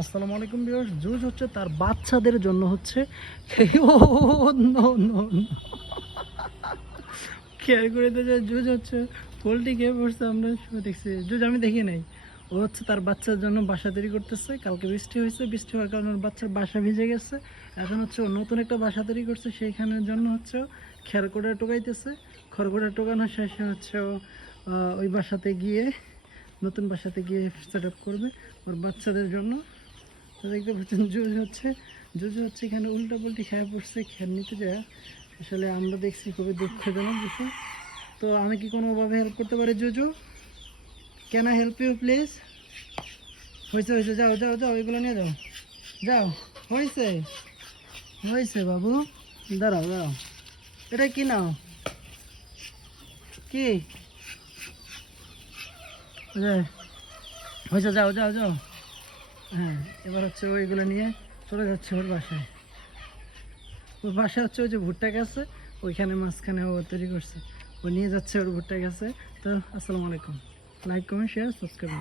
আসসালামু আলাইকুম ভিউয়ার্স। জুজ হচ্ছে তার বাচ্চাদের জন্য হচ্ছে ও নো নো খেয়াল করে তো যে জুজ হচ্ছে পোলট্রি খেয়ে পড়ছে। আমরা দেখছি জুজ, আমি দেখি নাই। ও হচ্ছে তার বাচ্চার জন্য বাসা তৈরি করতেছে। কালকে বৃষ্টি হয়েছে, বৃষ্টি হওয়ার কারণে ওর বাচ্চার বাসা ভিজে গেছে। এখন হচ্ছে ও নতুন একটা বাসা তৈরি করছে, সেইখানের জন্য হচ্ছে খেরকোটা টোকাইতেছে। খড়কোটা টোকানো শেষে হচ্ছে ও ওই বাসাতে গিয়ে নতুন বাসাতে গিয়ে সেট আপ করবে ওর বাচ্চাদের জন্য। তো দেখতে পাচ্ছেন জুজু হচ্ছে এখানে উল্টা পুল্টি খেয়ে পড়ছে খেয়াল নিতে যায়। আসলে আমরা দেখছি খুবই দুঃখজনক বিষয়। তো আমি কি কোনোভাবে হেল্প করতে পারি Juju? Can I help you please? হয়েছে হয়েছে, যাও যাও যাও, এগুলো নিয়ে যাও, যাও। হয়েছে হয়েছে বাবু, দাঁড়াও দাঁড়াও, এটা কি নাও, কি হয়েছে, যাও যাও যাও। হ্যাঁ, এবার হচ্ছে ওইগুলো নিয়ে চলে যাচ্ছে ওর বাসায়। ওর বাসায় হচ্ছে ওই যে ভুট্টা গাছে, ওইখানে মাঝখানে ও তৈরি করছে। ও নিয়ে যাচ্ছে ওর ভুট্টা গাছে। তো আসসালামু আলাইকুম, লাইক কমেন্ট শেয়ার সাবস্ক্রাইব।